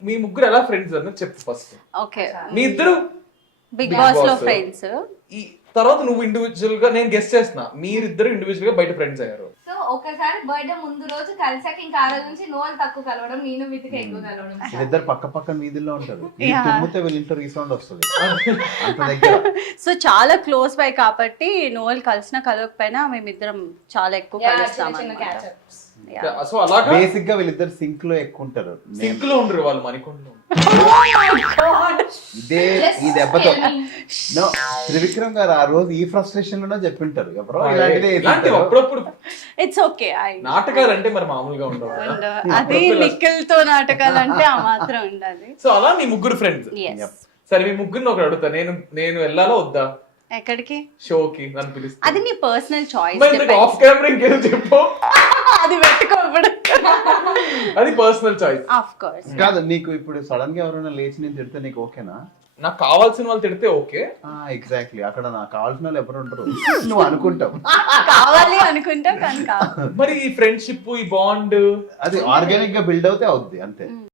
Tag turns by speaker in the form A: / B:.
A: మీ ముగ్గురు ఎలా ఫ్రెండ్స్ అన్నది చెప్పు ఫస్ట్.
B: ఓకే,
A: మీ ఇద్దరు
B: బిగ్ బాస్ లో ఫ్రెండ్స్.
A: ఈ తర్వాత నువ్వు ఇండివిజువల్ గా, నేను గెస్ట్ చేస్తున్నా, మీరిద్దరు ఇండివిజువల్ గా బయట ఫ్రెండ్స్ అయ్యారు.
C: సో ఒకసారి బర్త్డే ముందు రోజు కలిసాక ఇంకా ఆ రోజు నుంచి నోలు తక్కువ కలవడం, నేను వితిక ఎక్కువ కలవడం.
D: వీళ్ళిద్దరు పక్క పక్క వీధుల్లో ఉంటారు. ఈ తుమ్మితే వీళ్ళింట్లో రీసౌండ్ వస్తుంది అంత దగ్గర.
B: సో చాలా క్లోజ్ బై కాబట్టి నోవల్ కలిసినా కలవకపోయినా మేమిద్దరం చాలా ఎక్కువ కలుస్తాం అన్నమాట.
A: సో అలాగా
D: బేసిక్ గా వీళ్ళిద్దరు సింక్ లో ఎక్కువ ఉంటారు.
A: సింక్ లో ఉండరు వాళ్ళు, మణికొండలో.
D: ఇదే ఈ దెబ్బతో నో త్రివిక్రమ్ గారు ఆ రోజు ఈ ఫ్రస్ట్రేషన్ లోనే చెప్పింటారు ఎవరో ఇలాంటిదే
A: ఇలాంటివి అప్పుడప్పుడు
B: ఇట్స్ ఓకే.
A: నాటకాలు అంటే మరి మామూలుగా ఉండవు కదా.
B: అది నిఖిల్ తో నాటకాలు అంటే ఆ మాత్రం ఉండాలి.
A: సో అలా మీ ముగ్గురు ఫ్రెండ్స్. సరే మీ ముగ్గురిని ఒకటి అడుగుతా, నేను వెళ్ళాలా వద్దా
B: ఎక్కడికి
A: షోకి? నన్ను పిలిస్తే
B: అది నీ పర్సనల్ చాయిస్.
A: ఆఫ్ కెమెరా ఇంకేదో చెప్పు.
B: అది పెట్టుకోబడు,
A: అది పర్సనల్ చాయిస్.
B: Of course.
D: కాదు, నీకు ఇప్పుడు సడన్ గా ఎవరైనా లేచి నేను తిడితే నీకు ఓకేనా?
A: నాకు కావాల్సిన వాళ్ళు తిడితే ఓకే.
D: ఎగ్జాక్ట్లీ, అక్కడ నాకు కావాల్సిన వాళ్ళు ఎవరు ఉంటారు నువ్వు అనుకుంటావు.
B: కావాలి అనుకుంటా కానీ కాదు.
A: మరి ఈ ఫ్రెండ్షిప్, ఈ బాండ్
D: అది ఆర్గానిక్ గా బిల్డ్ అవుతే అవుద్ది అంతే.